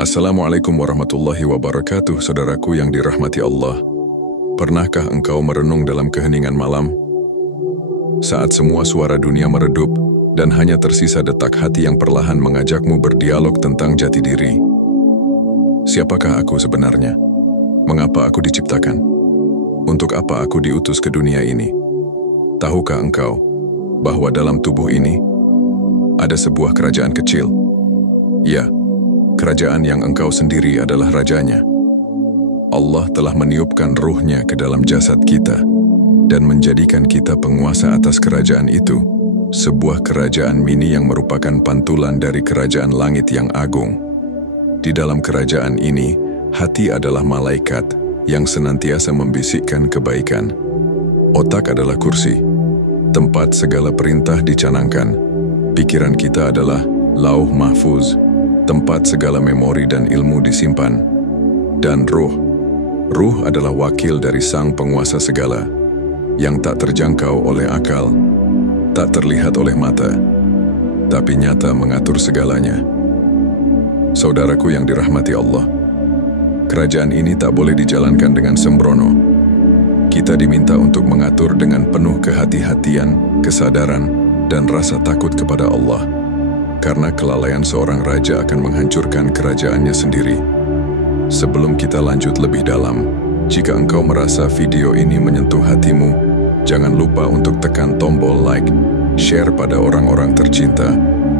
Assalamualaikum warahmatullahi wabarakatuh, saudaraku yang dirahmati Allah. Pernahkah engkau merenung dalam keheningan malam? Saat semua suara dunia meredup, dan hanya tersisa detak hati yang perlahan mengajakmu berdialog tentang jati diri. Siapakah aku sebenarnya? Mengapa aku diciptakan? Untuk apa aku diutus ke dunia ini? Tahukah engkau bahwa dalam tubuh ini ada sebuah kerajaan kecil? Ya, kerajaan yang engkau sendiri adalah rajanya. Allah telah meniupkan ruhnya ke dalam jasad kita dan menjadikan kita penguasa atas kerajaan itu, sebuah kerajaan mini yang merupakan pantulan dari kerajaan langit yang agung. Di dalam kerajaan ini, hati adalah malaikat yang senantiasa membisikkan kebaikan. Otak adalah kursi, tempat segala perintah dicanangkan. Pikiran kita adalah lauh mahfuz, tempat segala memori dan ilmu disimpan. Dan ruh adalah wakil dari sang penguasa segala, yang tak terjangkau oleh akal, tak terlihat oleh mata, tapi nyata mengatur segalanya. Saudaraku yang dirahmati Allah, kerajaan ini tak boleh dijalankan dengan sembrono. Kita diminta untuk mengatur dengan penuh kehati-hatian, kesadaran, dan rasa takut kepada Allah, karena kelalaian seorang raja akan menghancurkan kerajaannya sendiri. Sebelum kita lanjut lebih dalam, jika engkau merasa video ini menyentuh hatimu, jangan lupa untuk tekan tombol like, share pada orang-orang tercinta,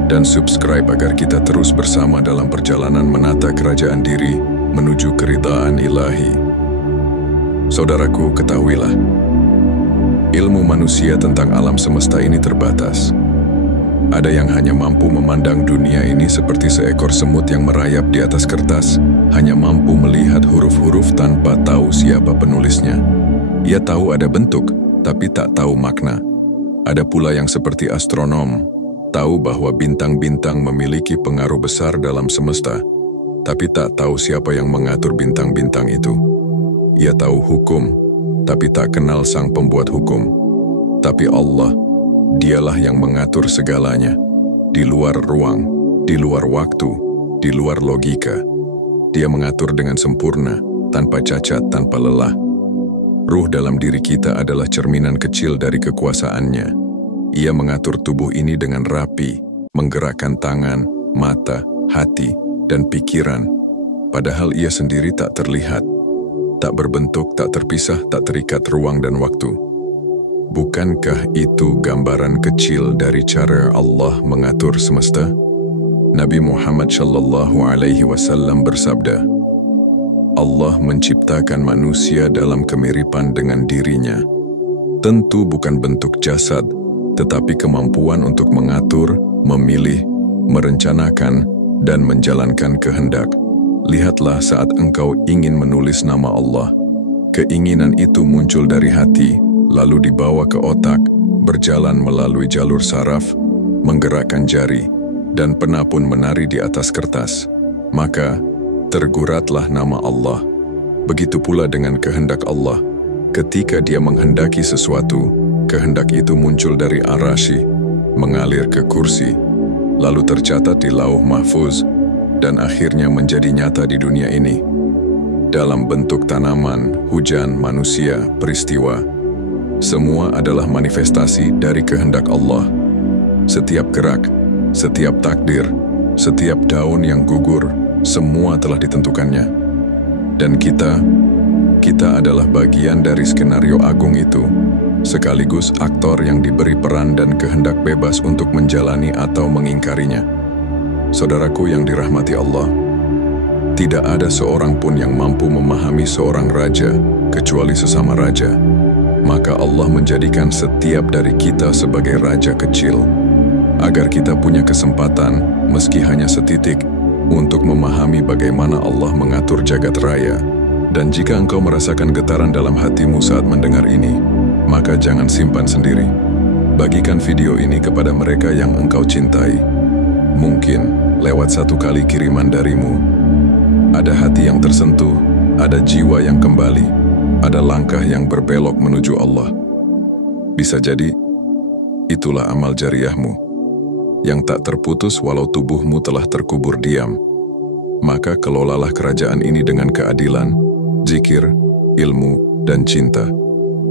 dan subscribe agar kita terus bersama dalam perjalanan menata kerajaan diri menuju keridhaan ilahi. Saudaraku, ketahuilah, ilmu manusia tentang alam semesta ini terbatas. Ada yang hanya mampu memandang dunia ini seperti seekor semut yang merayap di atas kertas, hanya mampu melihat huruf-huruf tanpa tahu siapa penulisnya. Ia tahu ada bentuk, tapi tak tahu makna. Ada pula yang seperti astronom, tahu bahwa bintang-bintang memiliki pengaruh besar dalam semesta, tapi tak tahu siapa yang mengatur bintang-bintang itu. Ia tahu hukum, tapi tak kenal sang pembuat hukum. Tapi Allah, Dialah yang mengatur segalanya, di luar ruang, di luar waktu, di luar logika. Dia mengatur dengan sempurna, tanpa cacat, tanpa lelah. Ruh dalam diri kita adalah cerminan kecil dari kekuasaannya. Ia mengatur tubuh ini dengan rapi, menggerakkan tangan, mata, hati, dan pikiran. Padahal ia sendiri tak terlihat, tak berbentuk, tak terpisah, tak terikat ruang dan waktu. Bukankah itu gambaran kecil dari cara Allah mengatur semesta? Nabi Muhammad SAW bersabda, Allah menciptakan manusia dalam kemiripan dengan dirinya. Tentu bukan bentuk jasad, tetapi kemampuan untuk mengatur, memilih, merencanakan, dan menjalankan kehendak. Lihatlah saat engkau ingin menulis nama Allah. Keinginan itu muncul dari hati, lalu dibawa ke otak, berjalan melalui jalur saraf, menggerakkan jari, dan pena pun menari di atas kertas. Maka, terguratlah nama Allah. Begitu pula dengan kehendak Allah. Ketika Dia menghendaki sesuatu, kehendak itu muncul dari arasy, mengalir ke kursi, lalu tercatat di lauh mahfuz, dan akhirnya menjadi nyata di dunia ini. Dalam bentuk tanaman, hujan, manusia, peristiwa, semua adalah manifestasi dari kehendak Allah. Setiap gerak, setiap takdir, setiap daun yang gugur, semua telah ditentukannya. Dan kita adalah bagian dari skenario agung itu, sekaligus aktor yang diberi peran dan kehendak bebas untuk menjalani atau mengingkarinya. Saudaraku yang dirahmati Allah, tidak ada seorang pun yang mampu memahami seorang raja kecuali sesama raja. Maka Allah menjadikan setiap dari kita sebagai raja kecil, agar kita punya kesempatan, meski hanya setitik, untuk memahami bagaimana Allah mengatur jagat raya. Dan jika engkau merasakan getaran dalam hatimu saat mendengar ini, maka jangan simpan sendiri. Bagikan video ini kepada mereka yang engkau cintai. Mungkin lewat satu kali kiriman darimu, ada hati yang tersentuh, ada jiwa yang kembali, ada langkah yang berbelok menuju Allah. Bisa jadi, itulah amal jariahmu, yang tak terputus walau tubuhmu telah terkubur diam. maka kelolalah kerajaan ini dengan keadilan, zikir, ilmu, dan cinta.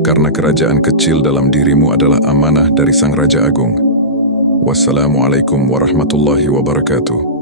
Karena kerajaan kecil dalam dirimu adalah amanah dari Sang Raja Agung. Wassalamualaikum warahmatullahi wabarakatuh.